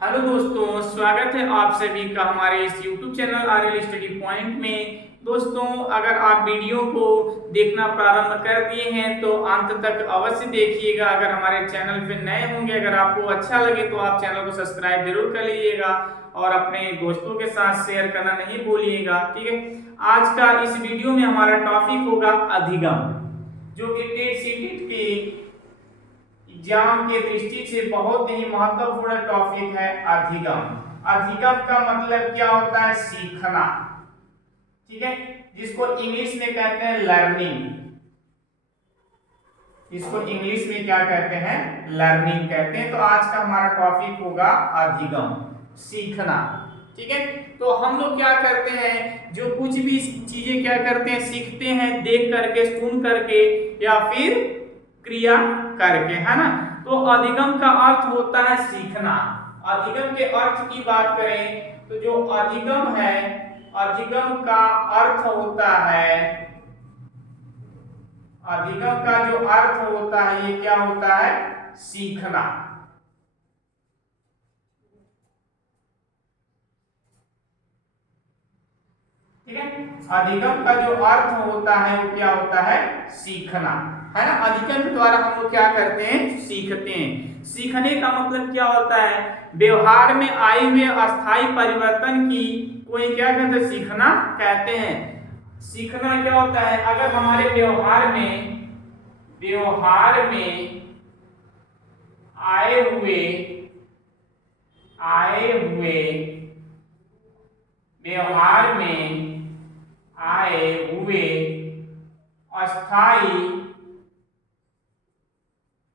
Hello दोस्तों, स्वागत है आप सभी का हमारे इस YouTube channel RL study point में। दोस्तों, अगर आप वीडियो को देखना प्रारंभ कर दिए हैं तो अंत तक अवश्य देखिएगा। अगर हमारे चैनल पे नए होंगे, अगर आपको अच्छा लगे तो आप चैनल को सब्सक्राइब जरूर कर लीजिएगा और अपने दोस्तों के साथ शेयर करना नहीं भूलिएगा। ठीक है, आज का इस वीडियो में हमारा टॉपिक होगा अधिगम, जो कि टेट सीटेट के एग्जाम के दृष्टि से बहुत ही महत्वपूर्ण टॉपिक है अधिगम। अधिगम का मतलब क्या होता है? सीखना। ठीक है, जिसको इंग्लिश में कहते हैं लर्निंग। इसको इंग्लिश में क्या कहते हैं? लर्निंग कहते हैं। तो आज का हमारा टॉपिक होगा अधिगम, सीखना। ठीक है, तो हम लोग क्या करते हैं, जो कुछ भी चीजें क्या करते हैं, सीखते हैं देख करके, सुन करके या फिर क्रिया करके, है ना। तो अधिगम का अर्थ होता है सीखना। अधिगम के अर्थ की बात करें तो जो अधिगम है, अधिगम का अर्थ होता है, अधिगम का जो अर्थ होता है ये क्या होता है? सीखना। ठीक है, अधिगम का जो अर्थ होता है वो क्या होता है? सीखना, है ना। अधिगम के द्वारा हम लोग क्या करते हैं? सीखते हैं। सीखने का मतलब क्या होता है? व्यवहार में आए हुए अस्थायी परिवर्तन की कोई क्या कहते हैं? सीखना कहते हैं। सीखना क्या होता है? अगर हमारे व्यवहार में आए हुए व्यवहार में आए हुए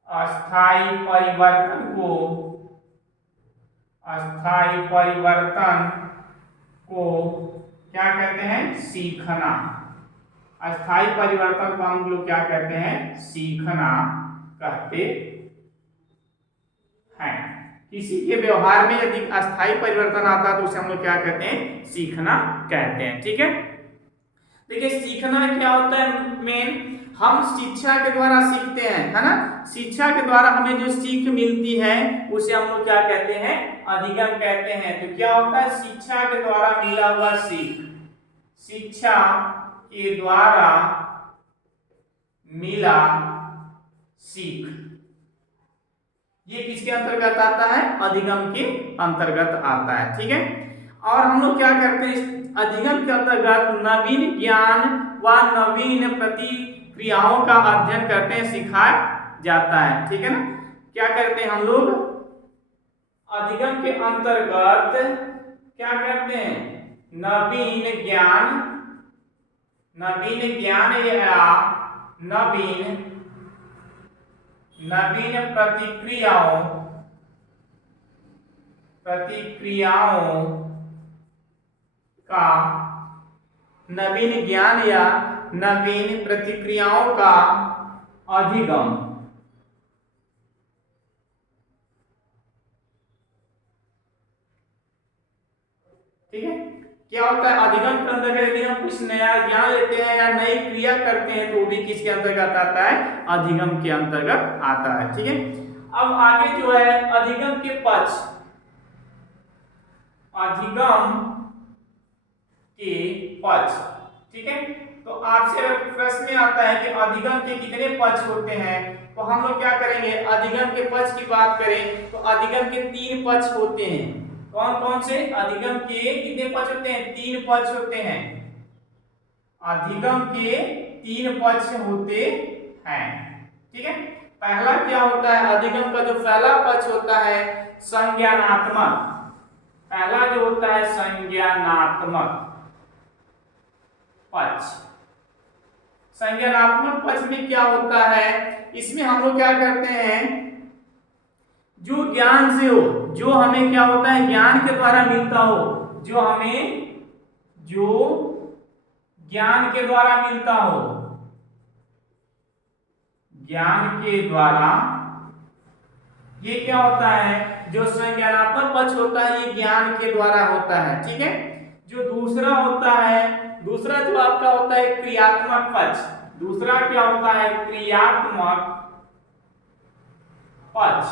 अस्थायी परिवर्तन को क्या कहते हैं? सीखना। अस्थायी परिवर्तन को हम लोग क्या कहते हैं? सीखना कहते हैं। किसी के व्यवहार में यदि अस्थायी परिवर्तन आता है तो उसे हम लोग क्या कहते हैं? सीखना कहते हैं। ठीक है, देखिए सीखना क्या होता है? मेन हम शिक्षा के द्वारा सीखते हैं, है ना। शिक्षा के द्वारा हमें जो सीख मिलती है उसे हम लोग क्या कहते हैं? अधिगम कहते हैं। तो क्या होता है? शिक्षा के द्वारा मिला हुआ सीख, शिक्षा के द्वारा मिला सीख, ये किसके अंतर्गत आता है? अधिगम के अंतर्गत आता है। ठीक है, और हम लोग क्या करते हैं? अधिगम के अंतर्गत नवीन ज्ञान व नवीन प्रतिक्रियाओं का अध्ययन करते हैं, सिखाया जाता है। ठीक है ना। क्या करते हैं हम लोग? अधिगम के अंतर्गत क्या करते हैं? नवीन ज्ञान या नवीन प्रतिक्रियाओं का, नवीन ज्ञान या नवीन प्रतिक्रियाओं का अधिगम। ठीक है, क्या होता है? अधिगम के अंतर्गत यदि हम कुछ नया ज्ञान लेते हैं या नई क्रिया करते हैं तो वो भी किसके अंतर्गत आता है? अधिगम के अंतर्गत आता है। ठीक है, अब आगे जो है अधिगम के पक्ष, अधिगम के पक्ष। ठीक है, तो आपसे अगर प्रश्न आता है कि अधिगम के कितने पक्ष होते हैं तो हम लोग क्या करेंगे? अधिगम के पक्ष की बात करें तो अधिगम के 3 पक्ष होते हैं। कौन कौन से? अधिगम के कितने पक्ष होते हैं? 3 पक्ष होते हैं। अधिगम के 3 पक्ष होते हैं। ठीक है, पहला क्या होता है? अधिगम का जो पहला पक्ष होता है संज्ञानात्मक। पहला जो होता है संज्ञानात्मक पक्ष। संज्ञानात्मक पक्ष में क्या होता है? इसमें हम लोग क्या करते हैं? जो ज्ञान से हो, जो हमें क्या होता है? ज्ञान के द्वारा मिलता हो, जो ज्ञान के द्वारा मिलता हो, ज्ञान के द्वारा, ये क्या होता है? जो संज्ञानात्मक पक्ष होता है ये ज्ञान के द्वारा होता है। ठीक है, जो दूसरा होता है, दूसरा जो आपका होता है क्रियात्मक पक्ष। दूसरा क्या होता है? क्रियात्मक पक्ष।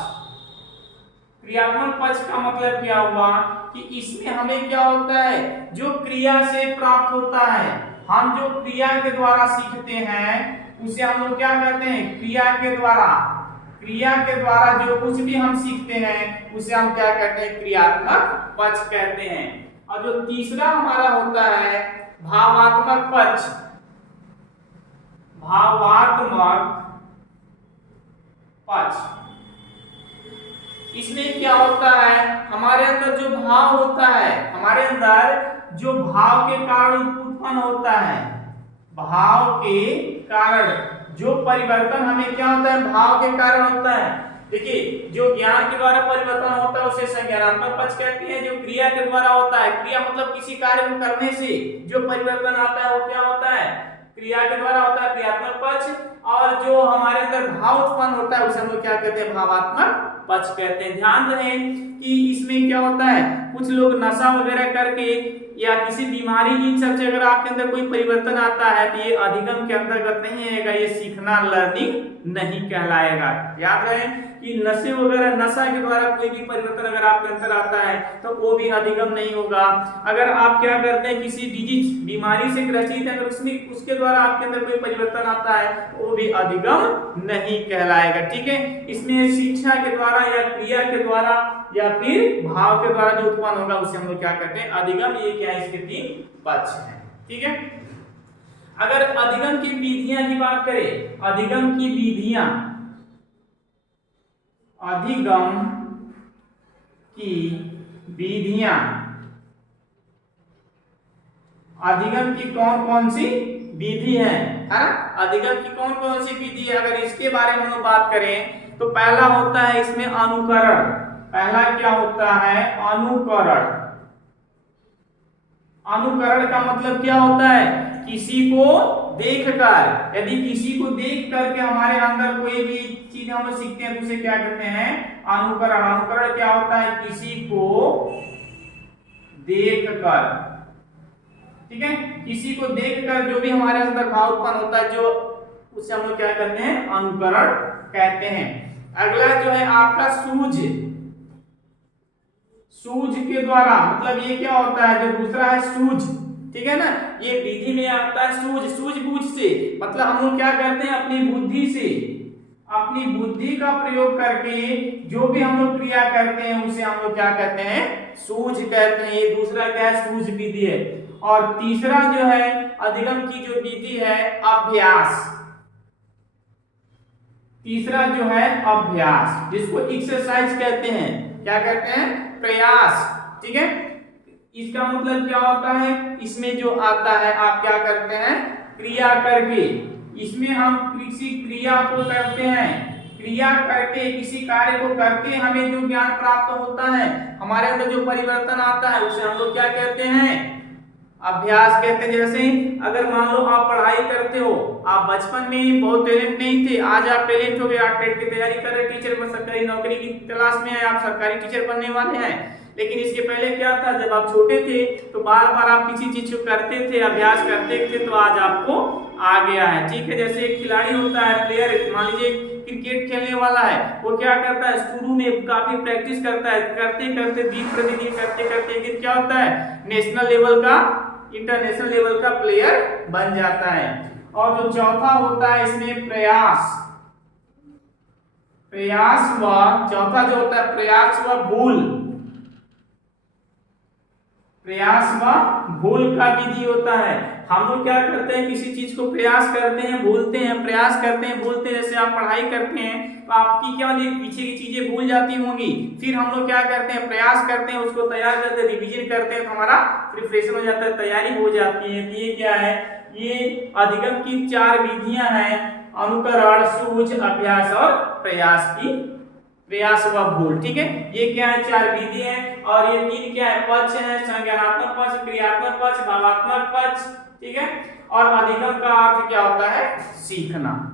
क्रियात्मक पक्ष का मतलब क्या हुआ कि इसमें हमें क्या होता है, जो क्रिया से प्राप्त होता है, हम जो क्रिया के द्वारा सीखते हैं उसे हम लोग क्या कहते हैं, क्रिया के द्वारा जो कुछ भी हम सीखते हैं उसे हम क्या कहते हैं, क्रियात्मक पक्ष कहते हैं। और जो तीसरा हमारा होता है भावात्मक पक्ष, इसमें क्या होता है, हमारे अंदर जो भाव होता है, हमारे अंदर जो भाव के कारण उत्पन्न होता है, भाव के कारण जो परिवर्तन हमें क्या होता है, भाव के कारण होता है। देखिए जो ज्ञान के द्वारा परिवर्तन होता है उसे संज्ञानात्मक पक्ष कहते हैं। जो क्रिया के द्वारा होता है, क्रिया मतलब किसी कार्य को करने से जो परिवर्तन आता है वो क्या होता है, क्रिया के द्वारा होता है, क्रियात्मक पक्ष। और जो हमारे अंदर भाव उत्पन्न होता है उसे हम लोग क्या कहते हैं, भावात्मक पक्ष कहते हैं। ध्यान रहे कि इसमें क्या होता है, कुछ लोग नशा वगैरह करके या किसी बीमारी, इन सब से अगर आपके अंदर कोई परिवर्तन आता है तो ये अधिगम के अंतर्गत नहीं आएगा, ये सीखना लर्निंग नहीं कहलाएगा। याद रहे कि नशे वगैरह, नशा के द्वारा कोई भी परिवर्तन अगर आपके अंदर आता है तो वो भी अधिगम नहीं होगा। अगर आप क्या करते हैं, किसी डिजीज, बीमारी से ग्रसित है, अगर उसमें उसके द्वारा आपके अंदर कोई परिवर्तन आता है तो वो भी अधिगम नहीं कहलाएगा। ठीक है, इसमें शिक्षा के द्वारा या क्रिया के द्वारा या फिर भाव के द्वारा जो उत्पन्न होगा उसे हम लोग क्या कहते हैं, अधिगम। ये क्या है, इसके तीन पक्ष हैं। ठीक है, अगर अधिगम की विधियां की बात करें, अधिगम की विधियां, अधिगम की विधियां, अधिगम की कौन कौन सी विधि है ना, अधिगम की कौन कौन सी विधि है, अगर इसके बारे में हम बात करें तो पहला होता है इसमें अनुकरण। पहला क्या होता है, अनुकरण। अनुकरण का मतलब क्या होता है, किसी को देखकर, यदि किसी को देख करके हमारे अंदर कोई भी चीज हम लोग सीखते हैं तो उसे क्या कहते हैं, अनुकरण। अनुकरण क्या होता है, किसी को देखकर, ठीक है, किसी को देखकर जो भी हमारे अंदर भाव उत्पन्न होता है, जो उसे हम लोग क्या कहते हैं, अनुकरण कहते हैं। अगला जो है आपका सूझ, सूझ के द्वारा, मतलब ये क्या होता है, जो दूसरा है सूझ, ठीक है ना, ये विधि में आता है सूझ, सूझबूझ से, मतलब हम लोग क्या करते हैं, अपनी बुद्धि से, अपनी बुद्धि का प्रयोग करके जो भी हम लोग क्रिया करते हैं उसे हम लोग क्या कहते हैं, सूझ कहते हैं। ये दूसरा क्या है, सूझ विधि है। और तीसरा जो है अधिगम की जो विधि है, अभ्यास। तीसरा जो है अभ्यास, जिसको एक्सरसाइज कहते हैं, क्या कहते हैं, प्रयास। ठीक है, इसका मतलब क्या होता है, इसमें जो आता है आप क्या करते हैं, क्रिया करके, इसमें हम किसी क्रिया को करते हैं, क्रिया करके किसी कार्य को करके हमें जो ज्ञान प्राप्त होता है, हमारे अंदर जो परिवर्तन आता है उसे हम लोग क्या कहते हैं, अभ्यास कहते हैं। जैसे अगर मान लो आप पढ़ाई करते हो, आप बचपन में बहुत टैलेंट नहीं थे, आज आप टैलेंट हो गए, आप टेट की तैयारी कर रहे, टीचर बन, सरकारी नौकरी की तलाश में है, आप सरकारी टीचर बनने वाले हैं। लेकिन इसके पहले क्या था, जब आप छोटे थे तो बार बार आप किसी चीज को करते थे, अभ्यास करते थे, तो आज आपको आ गया है। ठीक है, जैसे एक खिलाड़ी होता है, प्लेयर, मान लीजिए क्रिकेट खेलने वाला है, वो क्या करता है, शुरू में काफी प्रैक्टिस करता है, करते करते दिन प्रतिदिन करते करते एक दिन क्या होता है, नेशनल लेवल का, इंटरनेशनल लेवल का प्लेयर बन जाता है। और जो चौथा होता है इसमें प्रयास, प्रयास व, चौथा जो होता है प्रयास व भूल, प्रयास व भूल का विधि होता है। हम लोग क्या करते हैं, किसी चीज को प्रयास करते हैं, भूलते हैं, प्रयास करते हैं, भूलते हैं। जैसे आप पढ़ाई करते हैं तो आपकी क्या होती है, पीछे की चीजें भूल जाती होंगी, फिर हम लोग क्या करते हैं, प्रयास करते हैं, उसको तैयार करते हैं, रिवीजन करते हैं, तो हमारा प्रिपरेशन हो जाता है, तैयारी हो जाती है। तो ये क्या है, ये अधिगम की चार विधियां हैं, अनुकरण, सूझ, अभ्यास और प्रयास की, प्रयास व भूल। ठीक है, ये क्या है, चार विधि है। और ये तीन क्या है, पक्ष है, संज्ञानात्मक पक्ष, क्रियात्मक पक्ष, भावात्मक पक्ष। ठीक है, और अधिगम का अर्थ क्या होता है, सीखना।